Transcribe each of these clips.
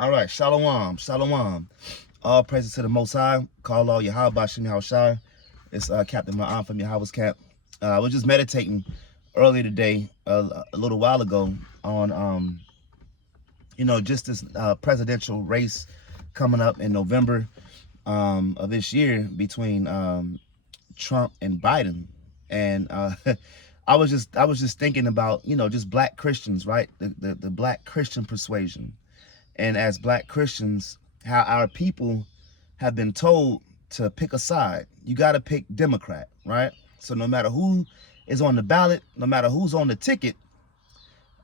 All right, shalom, shalom. All praises to the Most High. Call all Yahweh Bashim Yahushai. It's Captain Ma'am from Yahweh's Camp. I was just meditating earlier today, a little while ago, on just this presidential race coming up in November of this year between Trump and Biden, and I was just thinking about just black Christians, right? The black Christian persuasion. And as black Christians, how our people have been told to pick a side. You got to pick Democrat, right? So no matter who is on the ballot, no matter who's on the ticket,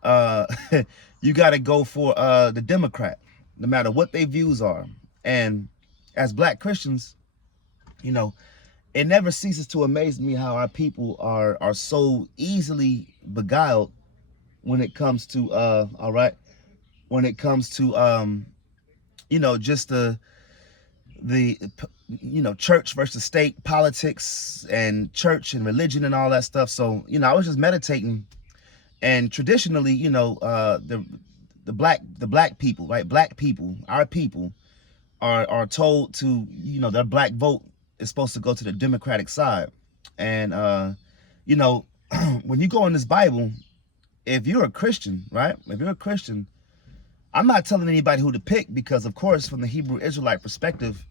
uh, you got to go for the Democrat, no matter what their views are. And as black Christians, you know, it never ceases to amaze me how our people are so easily beguiled when it comes to all right, when it comes to just the church versus state politics and church and religion and all that stuff. So I was just meditating, and traditionally, the black people, right? Black people, our people are told to, their black vote is supposed to go to the Democratic side. And when you go in this Bible, if you're a Christian, right? If you're a Christian, I'm not telling anybody who to pick, because of course, from the Hebrew Israelite perspective,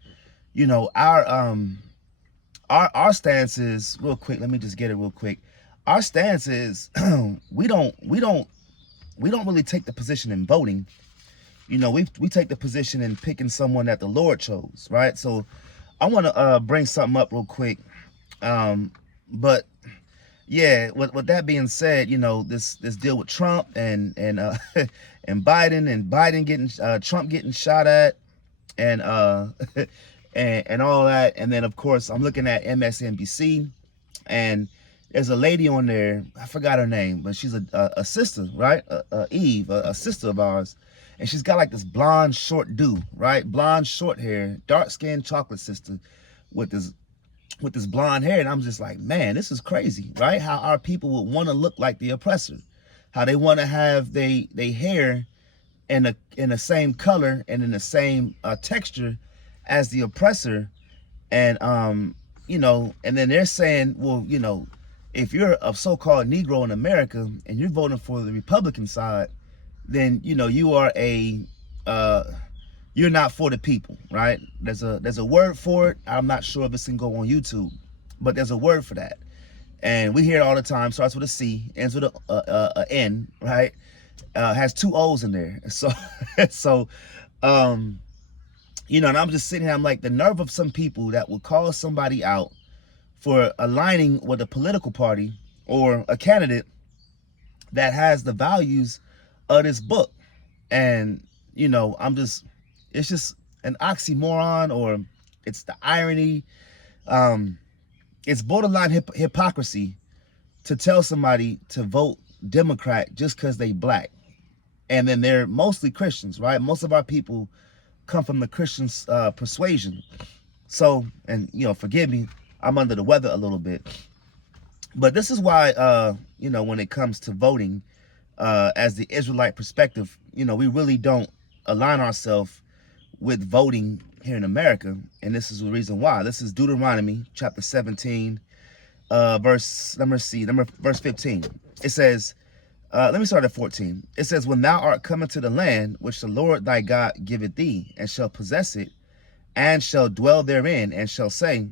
our stance is real quick. Let me just get it real quick. Our stance is we don't really take the position in voting. We take the position in picking someone that the Lord chose, right? So I want to bring something up real quick. But yeah, with that being said, this deal with Trump and and Biden getting Trump getting shot at, and and all that. And then of course I'm looking at MSNBC, and there's a lady on there, I forgot her name, but she's a sister, right? Eve, a sister of ours, and she's got like this blonde short do, right? Blonde short hair, dark skinned chocolate sister with this blonde hair. And I'm just like, man, this is crazy, right? How our people would want to look like the oppressor, how they want to have they hair in the same color and in the same texture as the oppressor. And and then they're saying, well, if you're a so-called Negro in America and you're voting for the Republican side, then you are you're not for the people, right? There's a word for it. I'm not sure if it's can go on YouTube, but there's a word for that, and we hear it all the time. Starts with a C, ends with a N, right? Has two O's in there. So and I'm just sitting here. I'm like, the nerve of some people that will call somebody out for aligning with a political party or a candidate that has the values of this book. And it's just an oxymoron, or it's the irony. It's borderline hypocrisy to tell somebody to vote Democrat just because they black, and then they're mostly Christians, right? Most of our people come from the Christian persuasion. So, and forgive me, I'm under the weather a little bit, but this is why when it comes to voting, as the Israelite perspective, we really don't align ourselves with voting here in America. And this is the reason why. This is Deuteronomy chapter 17, verse 15. It says, let me start at 14. It says, when thou art coming to the land which the Lord thy God giveth thee, and shall possess it, and shall dwell therein, and shalt say,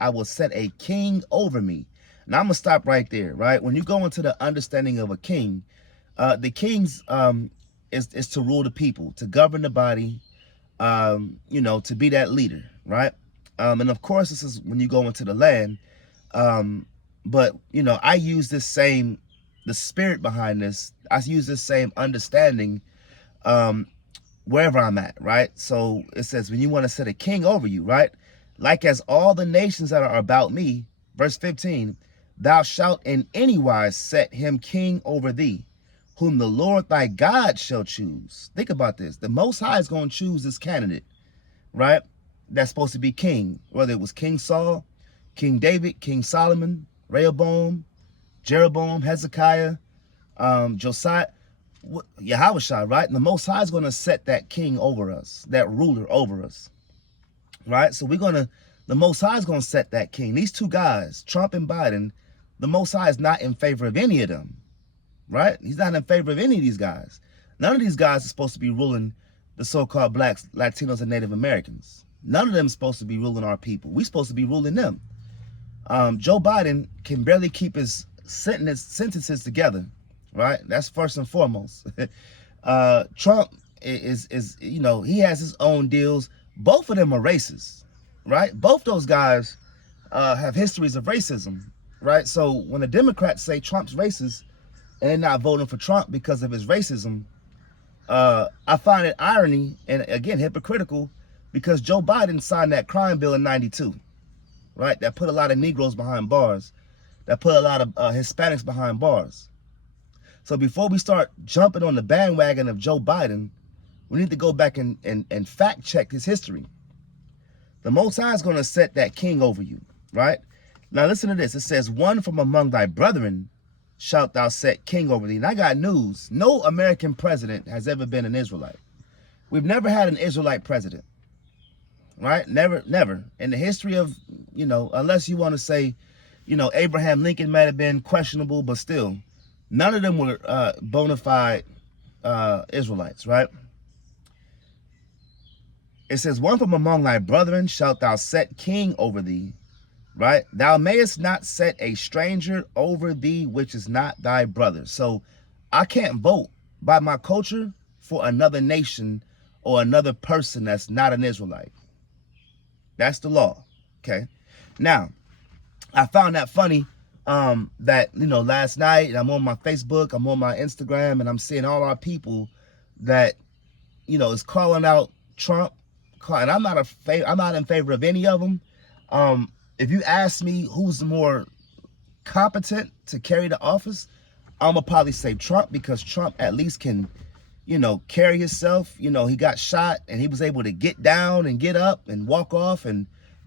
I will set a king over me. Now I'm gonna stop right there, right? When you go into the understanding of a king, the king's is to rule the people, to govern the body, to be that leader, right? And of course, this is when you go into the land. But I use the spirit behind this. I use this same understanding wherever I'm at, right? So it says, when you want to set a king over you, right? Like as all the nations that are about me, verse 15, thou shalt in any wise set him king over thee, whom the Lord thy God shall choose. Think about this. The Most High is going to choose this candidate, right? That's supposed to be king, whether it was King Saul, King David, King Solomon, Rehoboam, Jeroboam, Hezekiah, Josiah. Yahushua, right? And the Most High is going to set that king over us, that ruler over us, right? So the Most High is going to set that king. These two guys, Trump and Biden, the Most High is not in favor of any of them, right? He's not in favor of any of these guys. None of these guys are supposed to be ruling the so-called blacks, Latinos, and Native Americans. None of them is supposed to be ruling our people. We're supposed to be ruling them. Joe Biden can barely keep his sentences together, right? That's first and foremost. Trump is he has his own deals. Both of them are racist, right? Both those guys have histories of racism, right? So when the Democrats say Trump's racist and they're not voting for Trump because of his racism, I find it irony and, again, hypocritical, because Joe Biden signed that crime bill in '92, right? That put a lot of Negroes behind bars, that put a lot of Hispanics behind bars. So before we start jumping on the bandwagon of Joe Biden, we need to go back and fact check his history. The Most High is going to set that king over you, right? Now listen to this. It says, one from among thy brethren shalt thou set king over thee. And I got news. No American president has ever been an Israelite. We've never had an Israelite president, right? Never, never. In the history of, unless you want to say, Abraham Lincoln might have been questionable, but still, none of them were bona fide Israelites, right? It says, one from among thy brethren shalt thou set king over thee, right? Thou mayest not set a stranger over thee, which is not thy brother. So I can't vote by my culture for another nation or another person that's not an Israelite. That's the law, okay? Now, I found that funny that, last night I'm on my Facebook, I'm on my Instagram, and I'm seeing all our people that, is calling out Trump. And I'm not in favor of any of them. If you ask me who's more competent to carry the office, I'm gonna probably say Trump, because Trump at least can, carry himself. He got shot and he was able to get down and get up and walk off and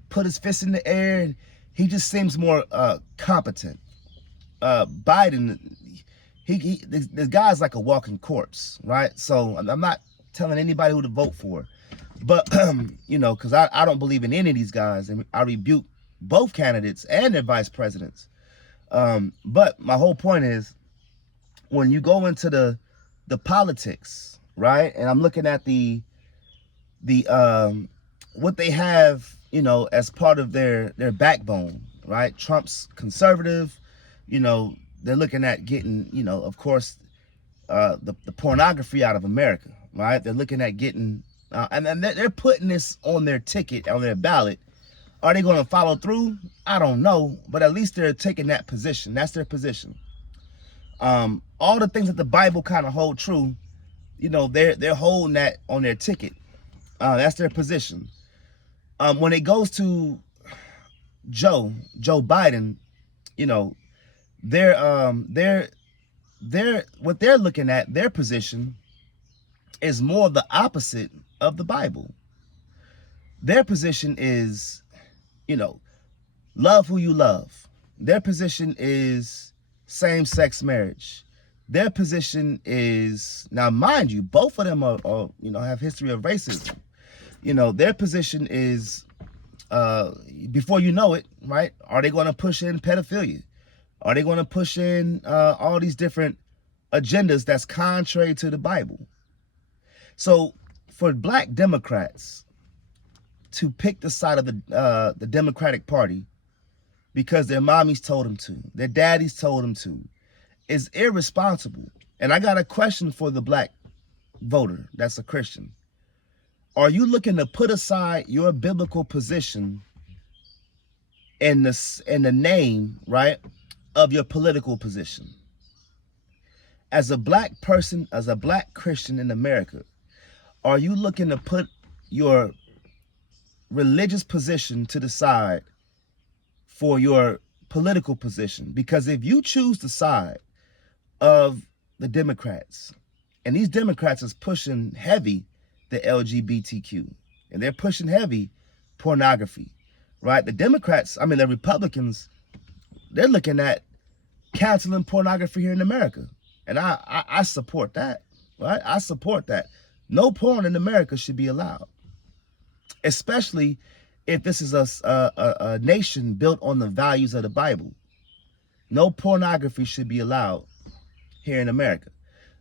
put his fist in the air, and he just seems more competent. Biden, the guy's like a walking corpse, right? So I'm not telling anybody who to vote for. But, because I don't believe in any of these guys, and I rebuke both candidates and their vice presidents. But my whole point is, when you go into the politics, right? And I'm looking at the what they have, as part of their backbone, right? Trump's conservative, they're looking at getting, of course, the pornography out of America, right? They're looking at getting and they're putting this on their ticket, on their ballot. Are they going to follow through? I don't know, but at least they're taking that position. That's their position. All the things that the Bible kind of hold true, they're holding that on their ticket. That's their position. When it goes to Joe Biden, they're what they're looking at, their position is more the opposite of the Bible. Their position is, love who you love. Their position is same-sex marriage. Their position is, now mind you, both of them are have history of racism. Their position is, before you know it, right? Are they going to push in pedophilia? Are they going to push in all these different agendas that's contrary to the Bible? So for black Democrats to pick the side of the Democratic Party because their mommies told them to, their daddies told them to, is irresponsible. And I got a question for the black voter that's a Christian. Are you looking to put aside your biblical position in the name, right, of your political position? As a black person, as a black Christian in America, are you looking to put your religious position to the side for your political position? Because if you choose the side of the Democrats, and these Democrats is pushing heavy the LGBTQ, and they're pushing heavy pornography, right? The Republicans, they're looking at canceling pornography here in America. And I support that. right? I support that. No porn in America should be allowed, especially if this is a nation built on the values of the Bible. No pornography should be allowed here in America.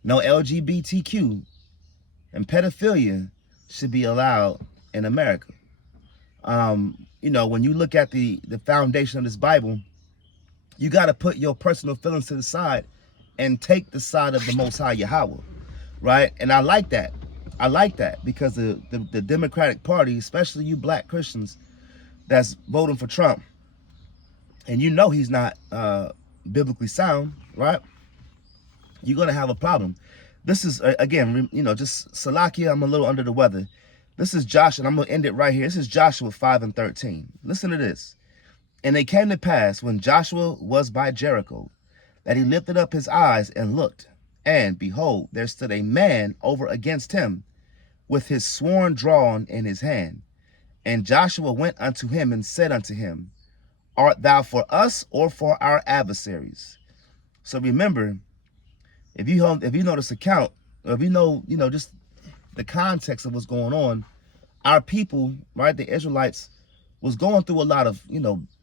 No LGBTQ and pedophilia should be allowed in America. You know, when you look at the foundation of this Bible, you got to put your personal feelings to the side and take the side of the Most High Yahweh, right? And I like that. I like that because the Democratic Party, especially you black Christians that's voting for Trump, and you know he's not biblically sound, right? You're going to have a problem. This is, again, you know, just Salakia, I'm a little under the weather. This is Joshua, and I'm going to end it right here. This is Joshua 5:13. Listen to this. And it came to pass when Joshua was by Jericho, that he lifted up his eyes and looked, and behold, there stood a man over against him, with his sword drawn in his hand. And Joshua went unto him and said unto him, Art thou for us or for our adversaries? So remember, if you know this account, or if you know just the context of what's going on, our people, right, the Israelites, was going through a lot of,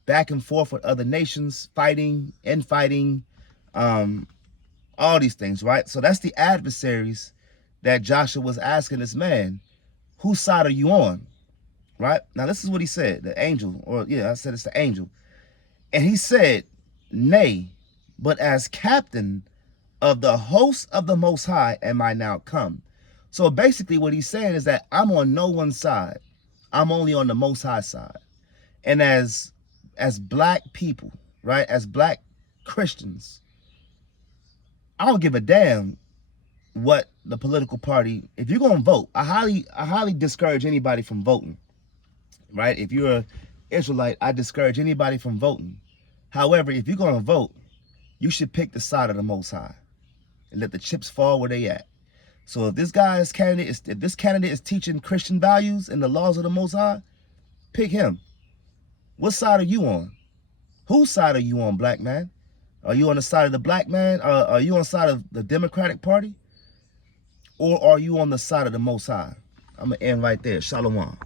back and forth with other nations, fighting, infighting, all these things, right? So that's the adversaries that Joshua was asking this man, whose side are you on, right? Now, this is what he said, the angel, or yeah, I said it's the angel. And he said, Nay, but as captain of the host of the Most High am I now come. So basically what he's saying is that I'm on no one's side. I'm only on the Most High side. And as black people, right, as black Christians, I don't give a damn what the political party, if you're going to vote, I highly discourage anybody from voting, right? If you're an Israelite, I discourage anybody from voting. However, if you're going to vote, you should pick the side of the Most High and let the chips fall where they at. So if this candidate is teaching Christian values and the laws of the Most High, pick him. What side are you on? Whose side are you on, black man? Are you on the side of the black man? Are you on the side of the Democratic Party? Or are you on the side of the Most High? I'm going to end right there. Shalom.